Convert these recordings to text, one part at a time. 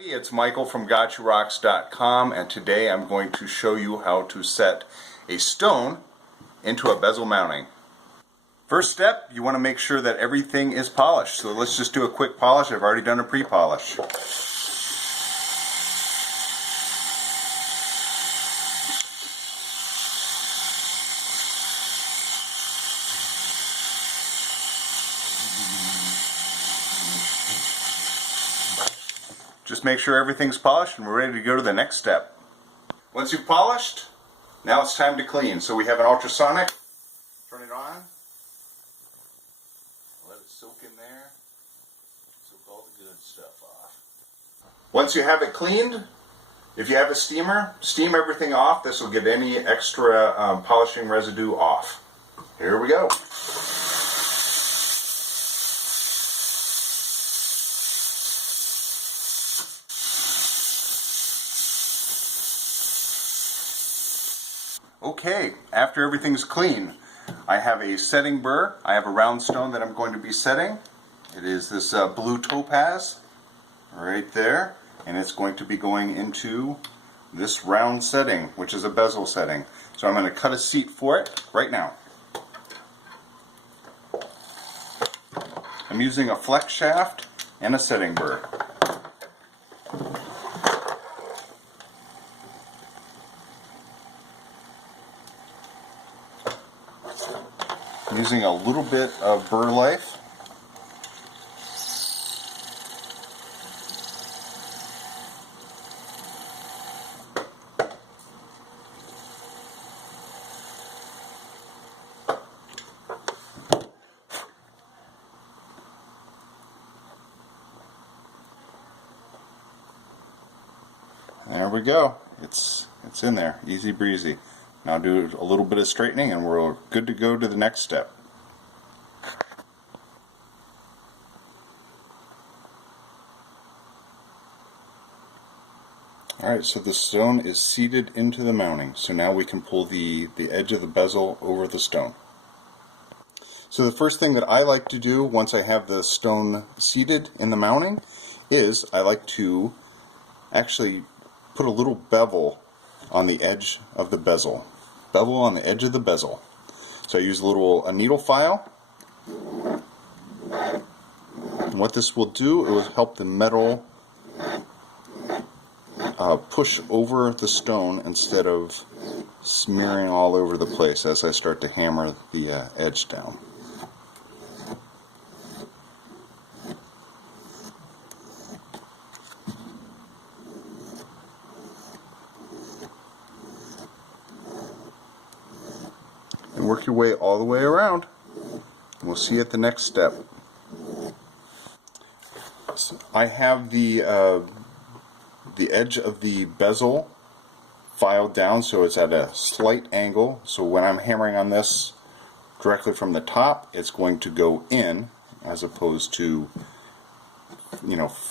Hey, it's Michael from GotchaRocks.com, and today I'm going to show you how to set a stone into a bezel mounting. First step, you want to make sure that everything is polished. So let's just do a quick polish. I've already done a pre-polish. Just make sure everything's polished and we're ready to go to the next step. Once you've polished, now it's time to clean. So we have an ultrasonic. Turn it on. Let it soak in there. Soak all the good stuff off. Once you have it cleaned, if you have a steamer, steam everything off. This will get any extra polishing residue off. Here we go. Okay, after everything's clean, I have a setting burr. I have a round stone that I'm going to be setting. It is this blue topaz right there, and it's going to be going into this round setting, which is a bezel setting. So I'm going to cut a seat for it right now. I'm using a flex shaft and a setting burr. Using a little bit of burr life. There we go. It's in there, easy breezy. Now do a little bit of straightening and we're good to go to the next step. Alright, so the stone is seated into the mounting. So now we can pull the edge of the bezel over the stone. So the first thing that I like to do once I have the stone seated in the mounting is I like to actually put a little bevel on the edge of the bezel. Bevel on the edge of the bezel. So I use a needle file. And what this will do, it will help the metal push over the stone instead of smearing all over the place as I start to hammer the edge down. And work your way all the way around. We'll see you at the next step. So I have the edge of the bezel filed down so it's at a slight angle. So when I'm hammering on this directly from the top, it's going to go in as opposed to,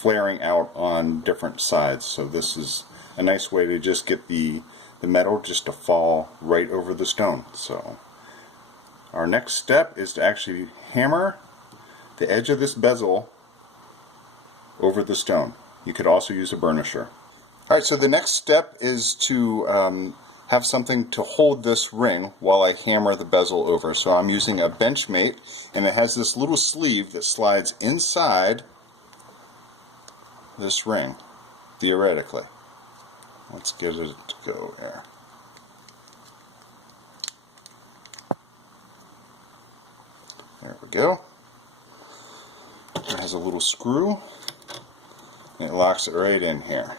flaring out on different sides. So this is a nice way to just get the metal just to fall right over the stone. So our next step is to actually hammer the edge of this bezel over the stone. You could also use a burnisher. Alright, so the next step is to have something to hold this ring while I hammer the bezel over. So I'm using a Benchmate, and it has this little sleeve that slides inside this ring, theoretically. Let's get it to go there. There we go. It has a little screw, and it locks it right in here.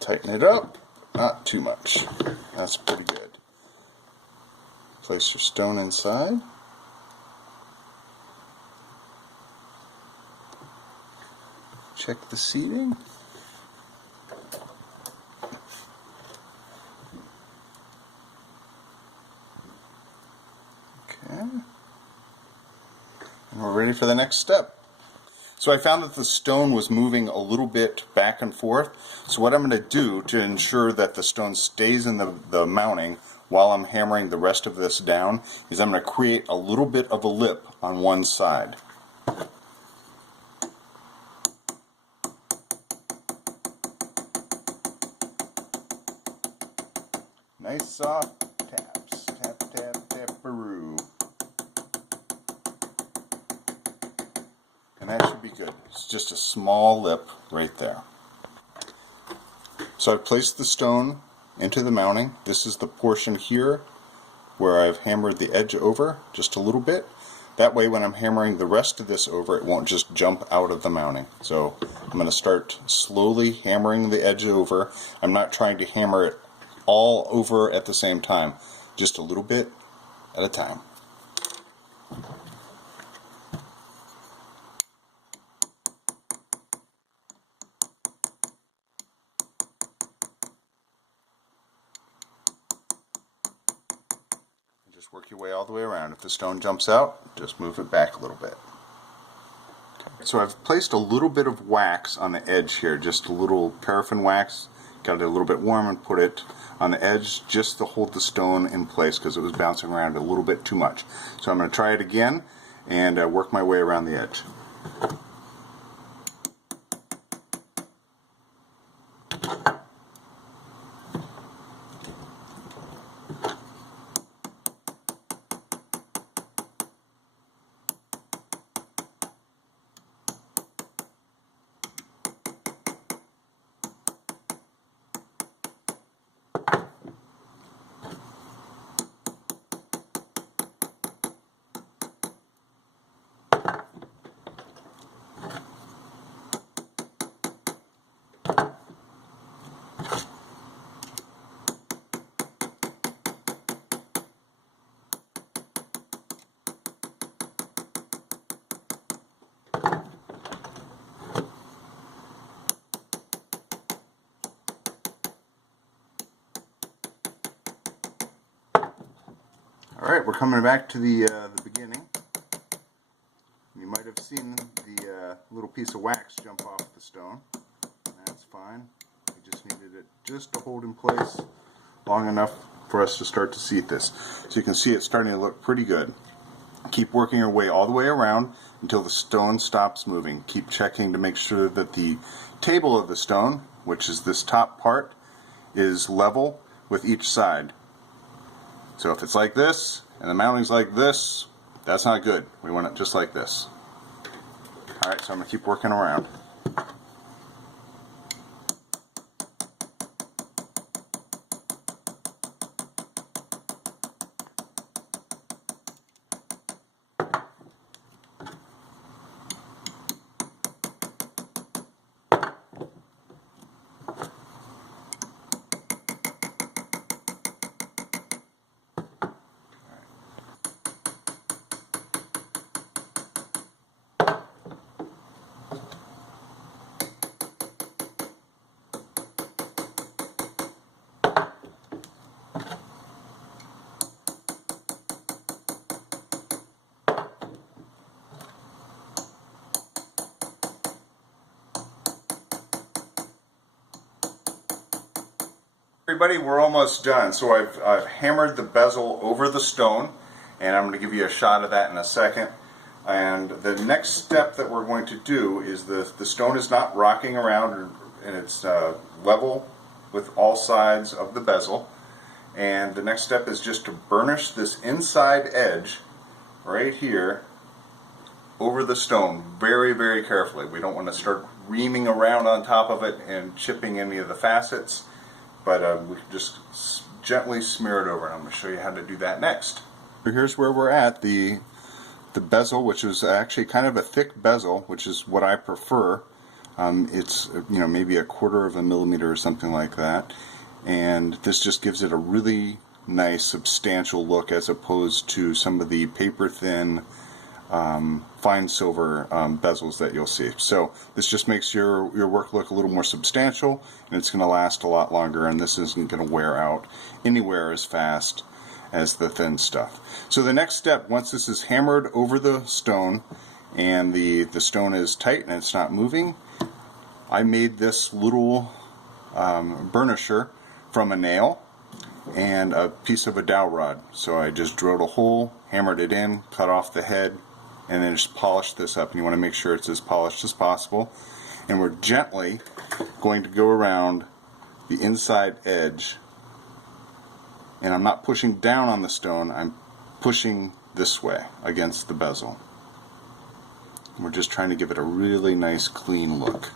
Tighten it up, not too much. That's pretty good. Place your stone inside. Check the seating. Okay. And we're ready for the next step. So I found that the stone was moving a little bit back and forth. So what I'm going to do to ensure that the stone stays in the mounting while I'm hammering the rest of this down is I'm going to create a little bit of a lip on one side. Nice soft taps. Tap, tap, tap-a-roo. And that should be good. It's just a small lip right there. So I've placed the stone into the mounting. This is the portion here where I've hammered the edge over just a little bit. That way when I'm hammering the rest of this over, it won't just jump out of the mounting. So I'm going to start slowly hammering the edge over. I'm not trying to hammer it all over at the same time, just a little bit at a time. Just work your way all the way around. If the stone jumps out, just move it back a little bit. So I've placed a little bit of wax on the edge here, just a little paraffin wax. Got it a little bit warm and put it on the edge just to hold the stone in place because it was bouncing around a little bit too much. So I'm going to try it again and work my way around the edge. Alright, we're coming back to the beginning. You might have seen the little piece of wax jump off the stone. That's fine. We just needed it just to hold in place long enough for us to start to seat this. So you can see it's starting to look pretty good. Keep working your way all the way around until the stone stops moving. Keep checking to make sure that the table of the stone, which is this top part, is level with each side. So if it's like this, and the mounting's like this, that's not good. We want it just like this. Alright, so I'm going to keep working around. Everybody, we're almost done. So I've hammered the bezel over the stone, and I'm going to give you a shot of that in a second. And the next step that we're going to do is the stone is not rocking around, and it's level with all sides of the bezel. And the next step is just to burnish this inside edge right here over the stone very, very carefully. We don't want to start reaming around on top of it and chipping any of the facets. But we can just gently smear it over, and I'm going to show you how to do that next. So here's where we're at. The bezel, which is actually kind of a thick bezel, which is what I prefer. It's maybe 1/4 of a millimeter or something like that, and this just gives it a really nice substantial look as opposed to some of the paper thin fine silver bezels that you'll see. So this just makes your work look a little more substantial, and it's going to last a lot longer, and this isn't going to wear out anywhere as fast as the thin stuff. So the next step, once this is hammered over the stone and the stone is tight and it's not moving, I made this little burnisher from a nail, and a piece of a dowel rod. So I just drilled a hole, hammered it in, cut off the head, and then just polished this up. And you want to make sure it's as polished as possible. And we're gently going to go around the inside edge, and I'm not pushing down on the stone, I'm pushing this way against the bezel. And we're just trying to give it a really nice clean look.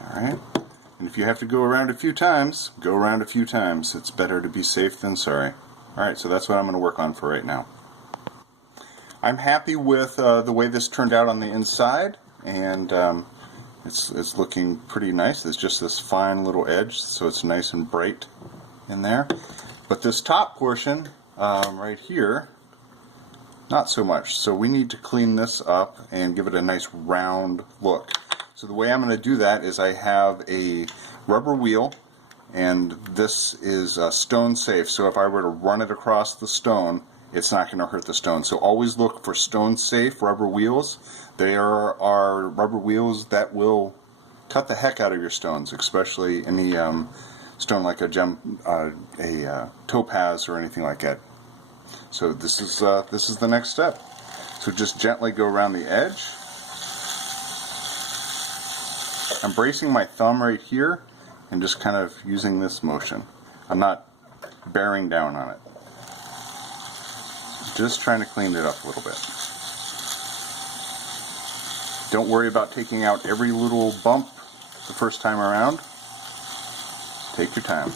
Alright, and if you have to go around a few times, go around a few times. It's better to be safe than sorry. Alright, so that's what I'm going to work on for right now. I'm happy with the way this turned out on the inside, and it's looking pretty nice. There's just this fine little edge, so it's nice and bright in there. But this top portion right here, not so much. So we need to clean this up and give it a nice round look. So the way I'm going to do that is I have a rubber wheel, and this is stone safe. So if I were to run it across the stone, it's not going to hurt the stone. So always look for stone safe rubber wheels. There are rubber wheels that will cut the heck out of your stones, especially any stone like a topaz or anything like that. So this is the next step. So just gently go around the edge. I'm bracing my thumb right here and just kind of using this motion. I'm not bearing down on it. Just trying to clean it up a little bit. Don't worry about taking out every little bump the first time around. Take your time.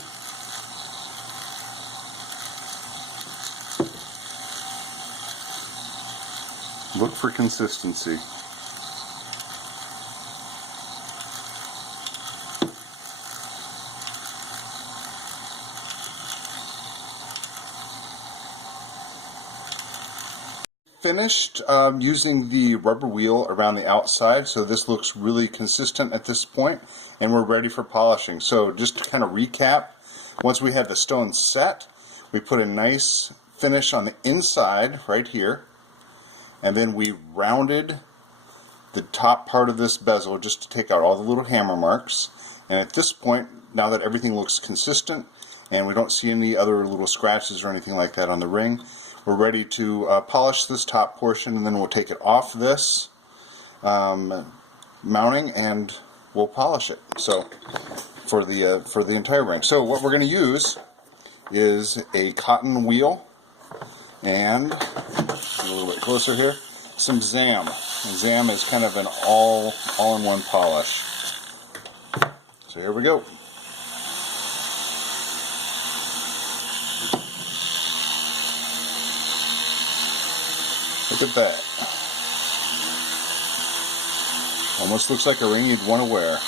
Look for consistency. Finished using the rubber wheel around the outside, so this looks really consistent at this point, and we're ready for polishing. So just to kind of recap, once we had the stone set, we put a nice finish on the inside right here, and then we rounded the top part of this bezel just to take out all the little hammer marks. And at this point, now that everything looks consistent and we don't see any other little scratches or anything like that on the ring, we're ready to polish this top portion, and then we'll take it off this mounting and we'll polish it. So for the entire ring. So what we're going to use is a cotton wheel and a little bit closer here, some Zam. And Zam is kind of an all-in-one polish. So here we go. Look at that. Almost looks like a ring you'd want to wear.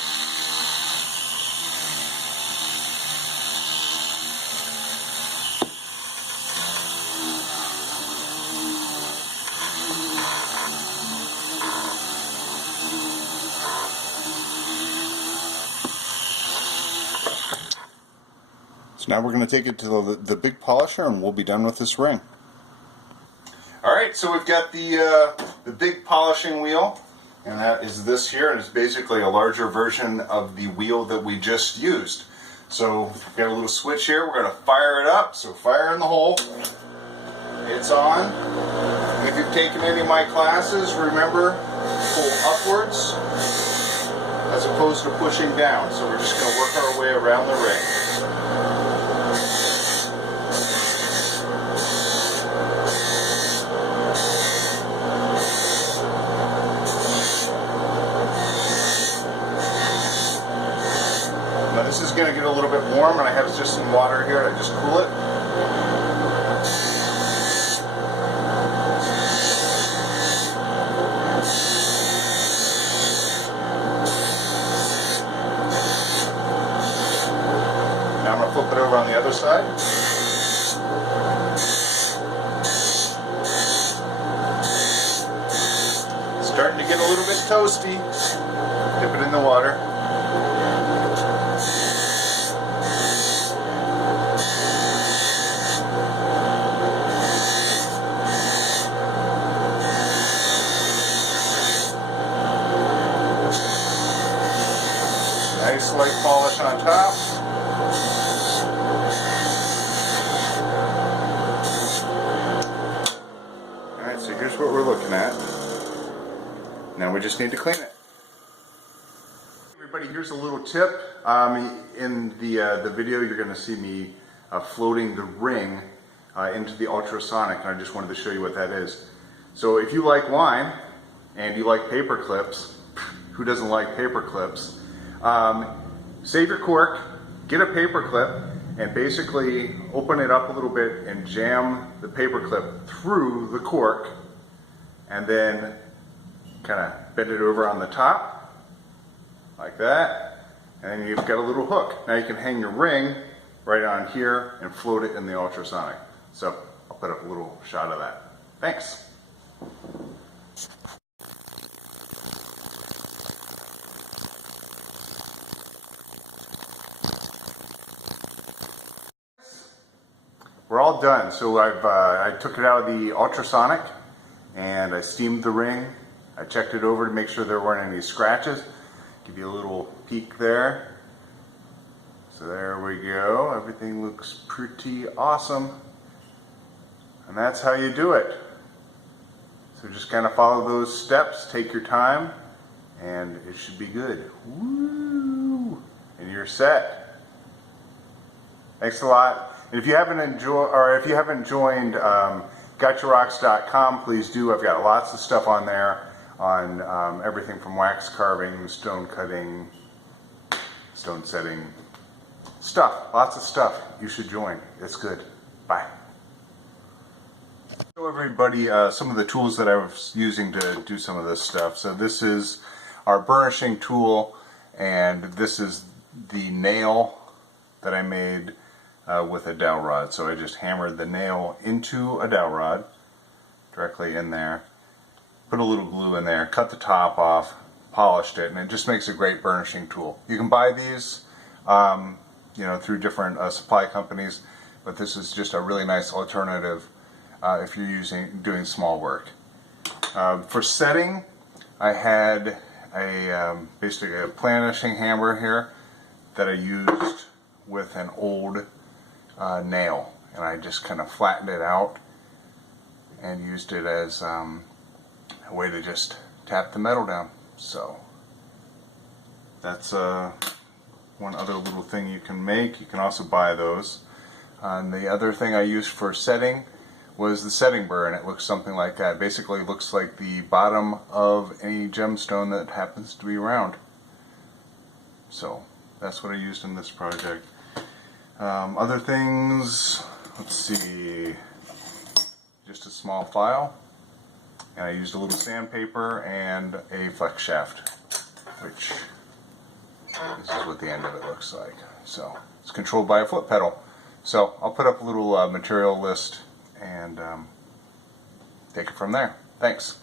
So now we're going to take it to the big polisher and we'll be done with this ring. Alright, so we've got the big polishing wheel, and that is this here, and it's basically a larger version of the wheel that we just used. So we've got a little switch here, we're going to fire it up, so fire in the hole. It's on. And if you've taken any of my classes, remember, pull upwards as opposed to pushing down. So we're just going to work our way around the ring. This is going to get a little bit warm, and I have just some water here to just cool it. Now I'm going to flip it over on the other side. It's starting to get a little bit toasty. Dip it in the water. nice light polish on top. Alright, so here's what we're looking at. Now we just need to clean it. Everybody, here's a little tip. In the video, you're going to see me floating the ring into the ultrasonic, and I just wanted to show you what that is. So if you like wine and you like paper clips, who doesn't like paper clips? Save your cork, get a paper clip, and basically open it up a little bit and jam the paper clip through the cork, and then kind of bend it over on the top like that, and then you've got a little hook. Now you can hang your ring right on here and float it in the ultrasonic. So I'll put up a little shot of that. Thanks. We're all done. So I took it out of the ultrasonic and I steamed the ring. I checked it over to make sure there weren't any scratches. Give you a little peek there. So there we go. Everything looks pretty awesome. And that's how you do it. So just kind of follow those steps, take your time, and it should be good. Woo! And you're set. Thanks a lot. And if you haven't joined GotchaRocks.com, please do. I've got lots of stuff on there on everything from wax carving, stone cutting, stone setting, lots of stuff. You should join. It's good. Bye. Show everybody some of the tools that I was using to do some of this stuff. So this is our burnishing tool, and this is the nail that I made with a dowel rod. So I just hammered the nail into a dowel rod directly in there, put a little glue in there, cut the top off, polished it, and it just makes a great burnishing tool. You can buy these through different supply companies, but this is just a really nice alternative if you're doing small work. For setting, I had basically a planishing hammer here that I used with an old nail, and I just kind of flattened it out and used it as a way to just tap the metal down. So that's one other little thing you can make. You can also buy those. And the other thing I used for setting was the setting burr, and it looks something like that. Basically looks like the bottom of any gemstone that happens to be round. So that's what I used in this project. Other things, let's see, just a small file, and I used a little sandpaper and a flex shaft, which this is what the end of it looks like. So it's controlled by a foot pedal. So I'll put up a little material list and take it from there. Thanks.